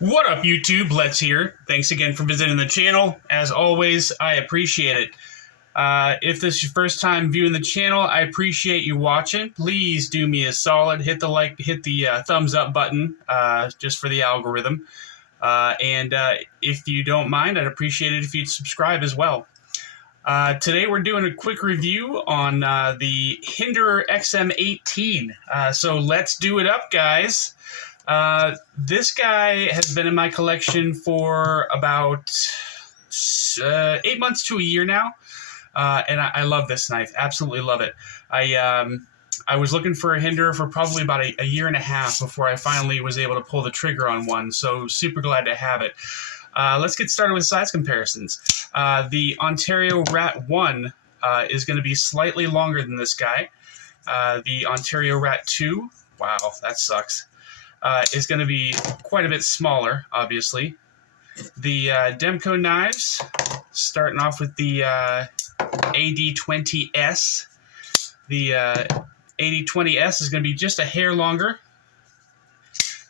What up, YouTube? Let's here. Thanks again for visiting the channel. As always, I appreciate it. If this is your first time viewing the channel, I appreciate you watching. Please do me a solid. Hit the thumbs up button, just for the algorithm. And if you don't mind, I'd appreciate it if you'd subscribe as well. Today we're doing a quick review on the Hinderer XM-18. So let's do it up, guys. This guy has been in my collection for about 8 months to a year now, and I love this knife. Absolutely love it. I was looking for a Hinderer for probably about a year and a half before I finally was able to pull the trigger on one, so super glad to have it. Let's get started with size comparisons. The Ontario Rat 1 is going to be slightly longer than this guy. The Ontario Rat 2, wow, that sucks. Is going to be quite a bit smaller, obviously. The DEMKO knives, starting off with the AD20S. The AD20S is going to be just a hair longer.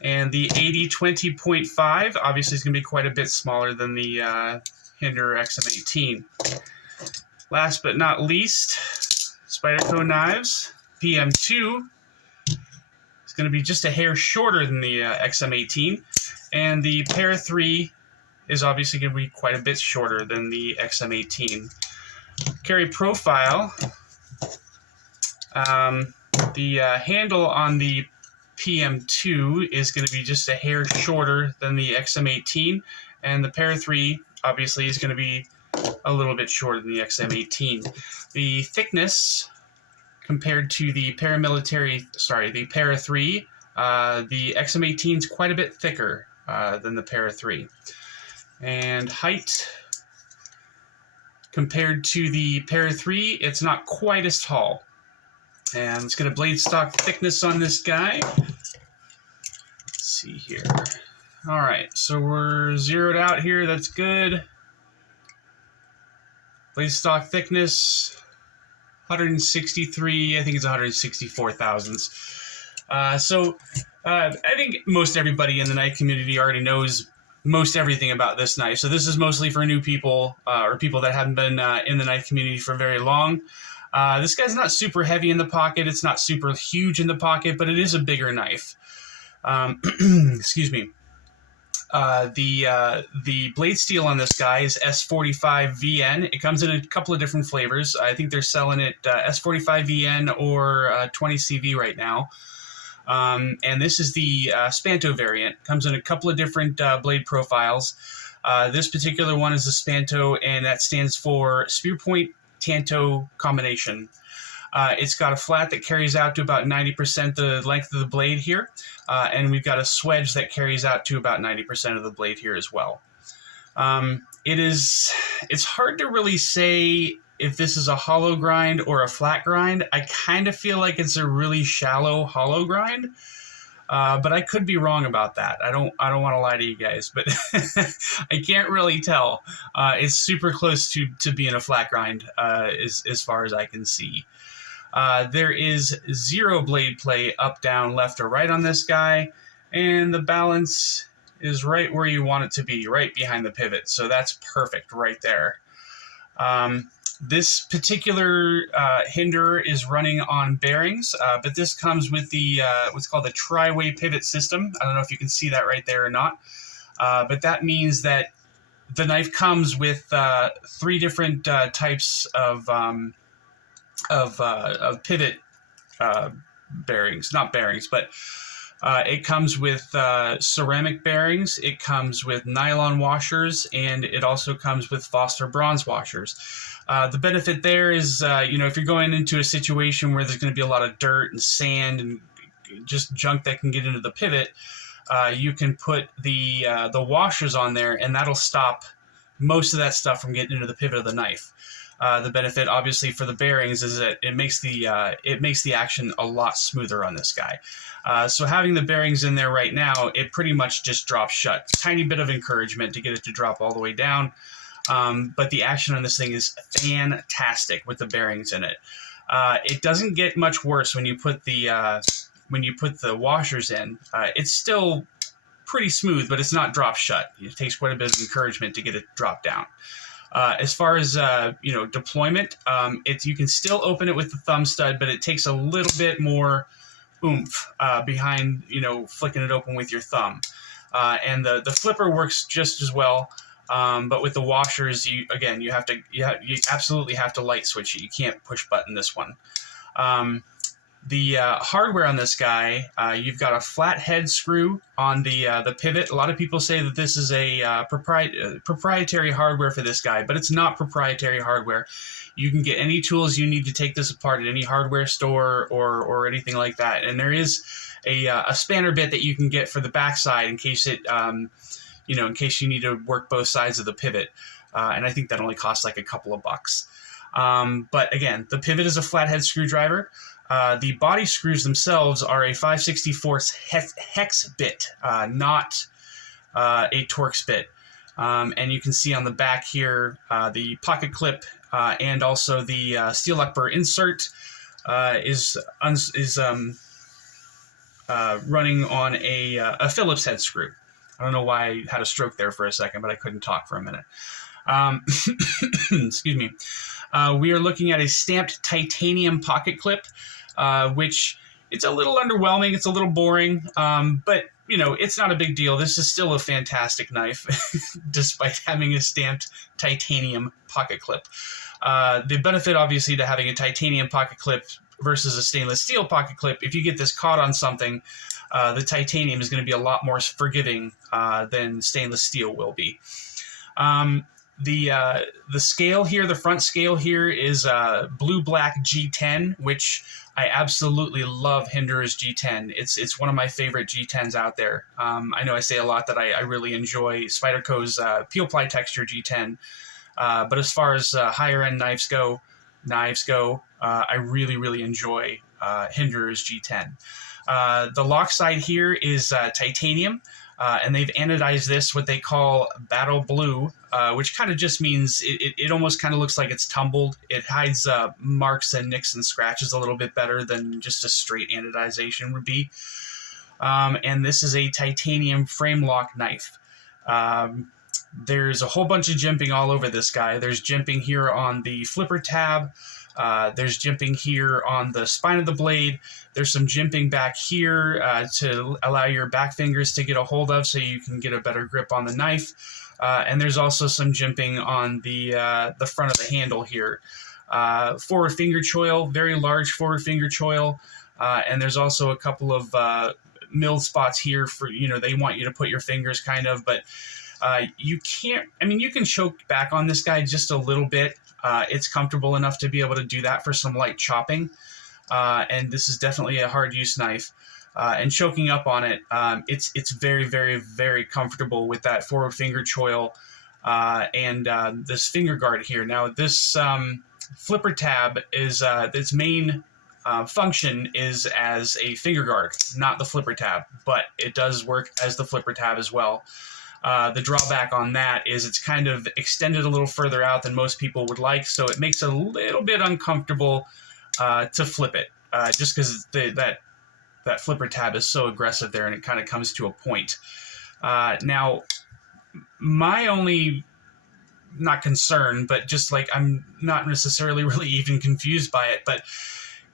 And the AD20.5, obviously, is going to be quite a bit smaller than the Hinderer XM-18. Last but not least, SPYDERCO knives, PM2. Going to be just a hair shorter than the XM-18, and the Para 3 is obviously going to be quite a bit shorter than the XM-18. Carry profile, the handle on the PM2 is going to be just a hair shorter than the XM-18, and the Para 3 obviously is going to be a little bit shorter than the XM-18. The thickness compared to the the Para 3, the XM-18 is quite a bit thicker than the Para 3. And height, compared to the Para 3, it's not quite as tall. And let's get a blade stock thickness on this guy. Let's see here. All right, so we're zeroed out here. That's good. Blade stock thickness, 163, I think it's 164 thousandths. So I think most everybody in the knife community already knows most everything about this knife. So this is mostly for new people or people that haven't been in the knife community for very long. This guy's not super heavy in the pocket. It's not super huge in the pocket, but it is a bigger knife. Excuse me. The blade steel on this guy is S45VN. It comes in a couple of different flavors. I think they're selling it S45VN or 20CV right now. And this is the Spanto variant. Comes in a couple of different blade profiles. This particular one is the Spanto, and that stands for Spear Point Tanto Combination. It's got a flat that carries out to about 90% the length of the blade here, and we've got a swedge that carries out to about 90% of the blade here as well. It's hard to really say if this is a hollow grind or a flat grind. I kind of feel like it's a really shallow hollow grind, but I could be wrong about that. I don't want to lie to you guys, but I can't really tell. It's super close to being a flat grind as far as I can see. There is zero blade play up, down, left, or right on this guy, and the balance is right where you want it to be, right behind the pivot. So that's perfect right there. This particular Hinderer is running on bearings, but this comes with the what's called the tri-way pivot system. I don't know if you can see that right there or not, but that means that the knife comes with 3 different types of pivot bearings, not bearings, but it comes with ceramic bearings, it comes with nylon washers, and it also comes with Foster bronze washers. The benefit there is, if you're going into a situation where there's going to be a lot of dirt and sand and just junk that can get into the pivot, you can put the washers on there, and that'll stop most of that stuff from getting into the pivot of the knife. The benefit, obviously, for the bearings is that it makes the action a lot smoother on this guy. So having the bearings in there right now, it pretty much just drops shut. Tiny bit of encouragement to get it to drop all the way down, but the action on this thing is fantastic with the bearings in it. It doesn't get much worse when you put the washers in. It's still pretty smooth, but it's not drop shut. It takes quite a bit of encouragement to get it dropped down. As far as deployment, you can still open it with the thumb stud, but it takes a little bit more oomph behind flicking it open with your thumb. And the flipper works just as well, but with the washers, you absolutely have to light switch it. You can't push button this one. The hardware on this guy, you've got a flat head screw on the pivot. A lot of people say that this is a proprietary hardware for this guy, but it's not proprietary hardware. You can get any tools you need to take this apart at any hardware store or anything like that. And there is a spanner bit that you can get for the backside in case in case you need to work both sides of the pivot. And I think that only costs like a couple of bucks. But again, the pivot is a flathead screwdriver. The body screws themselves are a 5/64 hex bit, not a Torx bit. And you can see on the back here the pocket clip and also the steel upper insert is running on a Phillips head screw. I don't know why I had a stroke there for a second, but I couldn't talk for a minute. Excuse me. We are looking at a stamped titanium pocket clip, which it's a little underwhelming. It's a little boring, but it's not a big deal. This is still a fantastic knife, despite having a stamped titanium pocket clip. The benefit, obviously, to having a titanium pocket clip versus a stainless steel pocket clip, if you get this caught on something, the titanium is going to be a lot more forgiving than stainless steel will be. The scale here, the front scale here is blue-black G10, which I absolutely love. Hinderer's G10. It's one of my favorite G10s out there. I know I say a lot that I really enjoy Spyderco's peel ply texture G10, but as far as higher-end knives go, I really, really enjoy Hinderer's G10. The lock side here is titanium. And they've anodized this, what they call battle blue, which kind of just means it almost kind of looks like it's tumbled. It hides marks and nicks and scratches a little bit better than just a straight anodization would be. And this is a titanium frame lock knife. There's a whole bunch of jimping all over this guy. There's jimping here on the flipper tab. There's jimping here on the spine of the blade. There's some jimping back here to allow your back fingers to get a hold of so you can get a better grip on the knife. And there's also some jimping on the front of the handle here. Forward finger choil, very large forward finger choil. And there's also a couple of milled spots here for, they want you to put your fingers kind of, but you can't, you can choke back on this guy just a little bit. It's comfortable enough to be able to do that for some light chopping. And this is definitely a hard use knife. And choking up on it, it's very, very, very comfortable with that forward finger choil and this finger guard here. Now this flipper tab is its main function is as a finger guard, not the flipper tab, but it does work as the flipper tab as well. The drawback on that is it's kind of extended a little further out than most people would like, so it makes it a little bit uncomfortable to flip it, just because that flipper tab is so aggressive there and it kind of comes to a point. Now, my only, not concern, but just like I'm not necessarily really even confused by it, but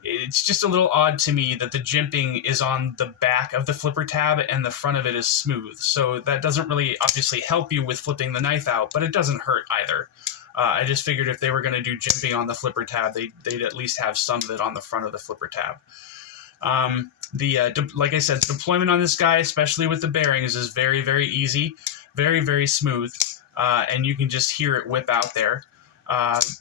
it's just a little odd to me that the jimping is on the back of the flipper tab and the front of it is smooth. So that doesn't really obviously help you with flipping the knife out, but it doesn't hurt either. I just figured if they were going to do jimping on the flipper tab, they'd at least have some of it on the front of the flipper tab. Like I said, the deployment on this guy, especially with the bearings, is very, very easy, very, very smooth, and you can just hear it whip out there.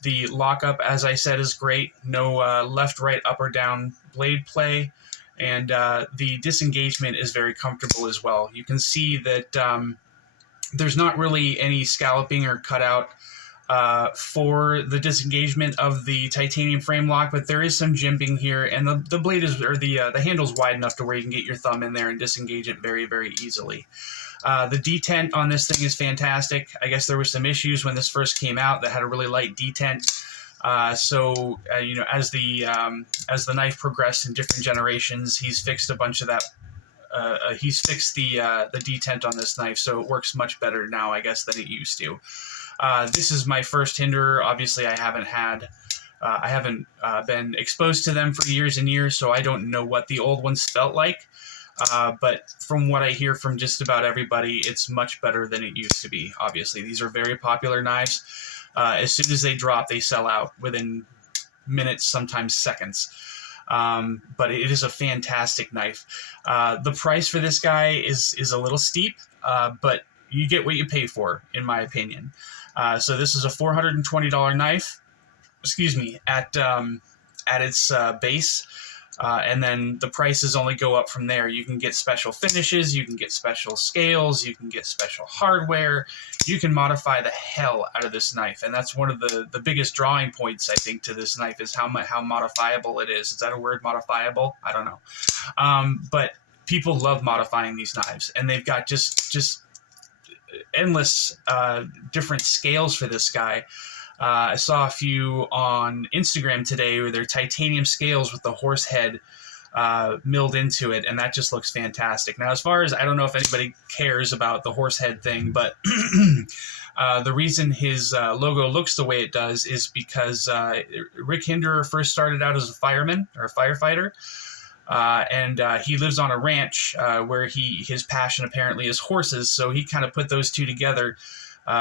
The lockup, as I said, is great. No left, right, up, or down blade play. And the disengagement is very comfortable as well. You can see that there's not really any scalloping or cutout for the disengagement of the titanium frame lock, but there is some jimping here, and the blade is, or the handle's wide enough to where you can get your thumb in there and disengage it very, very easily. The detent on this thing is fantastic. I guess there were some issues when this first came out that had a really light detent. So as the knife progressed in different generations, he's fixed a bunch of that he's fixed the detent on this knife, so it works much better now, I guess, than it used to. This is my first Hinderer. Obviously, I haven't been exposed to them for years and years, so I don't know what the old ones felt like. But from what I hear from just about everybody, it's much better than it used to be. Obviously, these are very popular knives. As soon as they drop, they sell out within minutes, sometimes seconds. But it is a fantastic knife. The price for this guy is a little steep, but you get what you pay for, in my opinion. So this is a $420 knife, excuse me, at its base. And then the prices only go up from there. You can get special finishes, you can get special scales, you can get special hardware. You can modify the hell out of this knife, and that's one of the biggest drawing points, I think, to this knife is how modifiable it is. Is that a word, modifiable? I don't know. But people love modifying these knives, and they've got just endless different scales for this guy. I saw a few on Instagram today where they're titanium scales with the horse head milled into it, and that just looks fantastic. Now, as far as, I don't know if anybody cares about the horse head thing, but the reason his logo looks the way it does is because Rick Hinderer first started out as a fireman or a firefighter, and he lives on a ranch where his passion apparently is horses, so he kind of put those two together.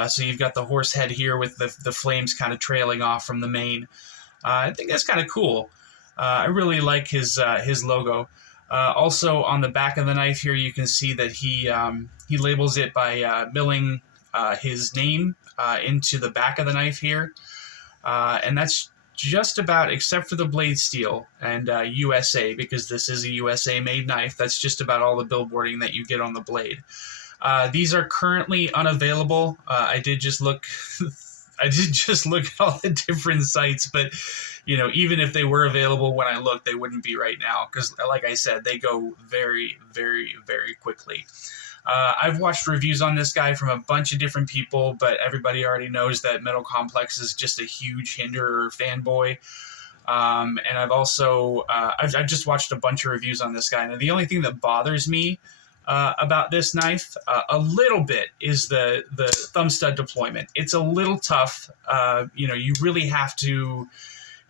So you've got the horse head here with the flames kind of trailing off from the mane. I think that's kind of cool. I really like his logo. Also on the back of the knife here, you can see that he labels it by milling his name into the back of the knife here. And that's just about, except for the blade steel and USA, because this is a USA made knife, that's just about all the billboarding that you get on the blade. These are currently unavailable. I did just look at all the different sites, but even if they were available when I looked, they wouldn't be right now because, like I said, they go very, very, very quickly. I've watched reviews on this guy from a bunch of different people, but everybody already knows that Metal Complex is just a huge Hinderer fanboy. And I've also I've just watched a bunch of reviews on this guy. Now, the only thing that bothers me about this knife a little bit is the thumb stud deployment. It's a little tough. You really have to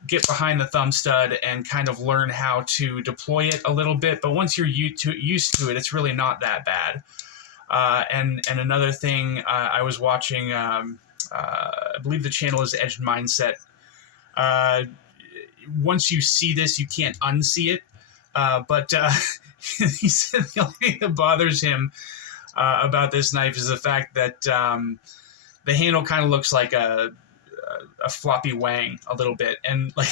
get behind the thumb stud and kind of learn how to deploy it a little bit. But once you're used to it, it's really not that bad. And another thing, I was watching, I believe the channel is Edged Mindset. Once you see this, you can't unsee it. But he said the only thing that bothers him about this knife is the fact that the handle kind of looks like a floppy wang a little bit. And like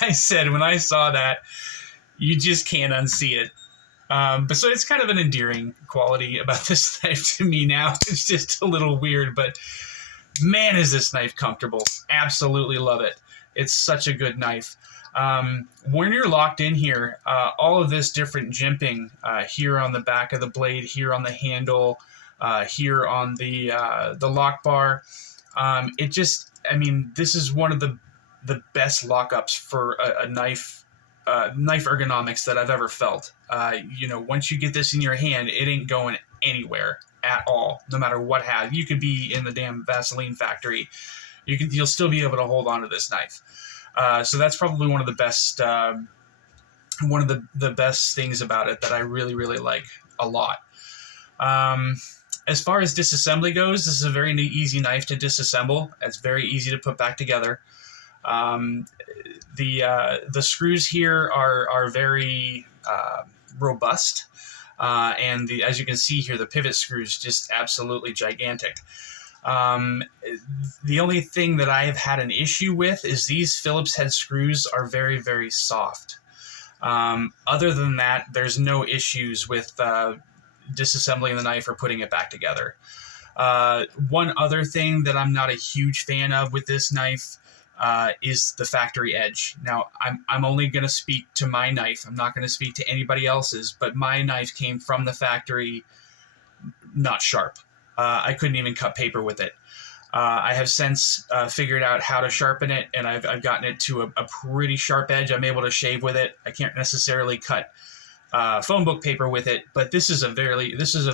I said, when I saw that, you just can't unsee it. But so it's kind of an endearing quality about this knife to me now. It's just a little weird, but man, is this knife comfortable. Absolutely love it. It's such a good knife. When you're locked in here, all of this different jimping here on the back of the blade, here on the handle, here on the lock bar, this is one of the best lockups for a knife ergonomics that I've ever felt. Once you get this in your hand, it ain't going anywhere at all, no matter what you could be in the damn Vaseline factory. You'll still be able to hold on to this knife. So that's probably one of the best things about it that I really, really like a lot. As far as disassembly goes, this is a very easy knife to disassemble. It's very easy to put back together. The screws here are very robust, and as you can see here, the pivot screw is just absolutely gigantic. The only thing that I have had an issue with is these Phillips head screws are very, very soft. Other than that, there's no issues with disassembling the knife or putting it back together. One other thing that I'm not a huge fan of with this knife is the factory edge. Now, I'm only going to speak to my knife. I'm not going to speak to anybody else's, but my knife came from the factory not sharp. I couldn't even cut paper with it. I have since figured out how to sharpen it, and I've gotten it to a pretty sharp edge. I'm able to shave with it. I can't necessarily cut phone book paper with it, but this is a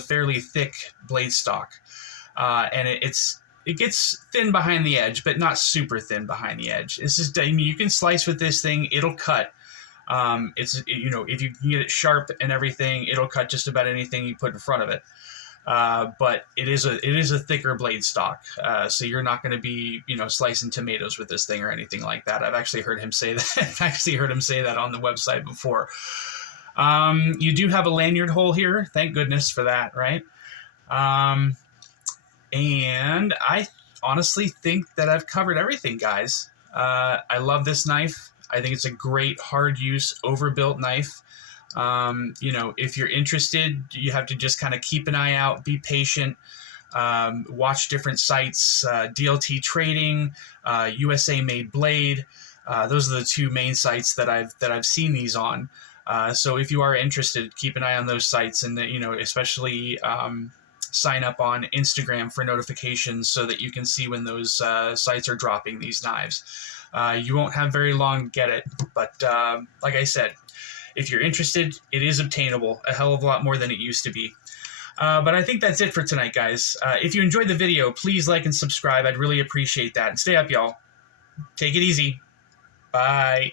fairly thick blade stock, and it gets thin behind the edge, but not super thin behind the edge. This is, I mean, you can slice with this thing; it'll cut. If you can get it sharp and everything, it'll cut just about anything you put in front of it. But it is a thicker blade stock, so you're not going to be slicing tomatoes with this thing or anything like that. I've actually heard him say that. I've actually heard him say that on the website before. You do have a lanyard hole here. Thank goodness for that, right? And I honestly think that I've covered everything, guys. I love this knife. I think it's a great hard use overbuilt knife. If you're interested, you have to just kind of keep an eye out, be patient, watch different sites, DLT Trading, USA Made Blade. Those are the two main sites that I've seen these on. So if you are interested, keep an eye on those sites, and especially sign up on Instagram for notifications so that you can see when those sites are dropping these knives. You won't have very long to get it, but like I said, if you're interested, it is obtainable, a hell of a lot more than it used to be. But I think that's it for tonight, guys. If you enjoyed the video, please like and subscribe. I'd really appreciate that. And stay up, y'all. Take it easy. Bye.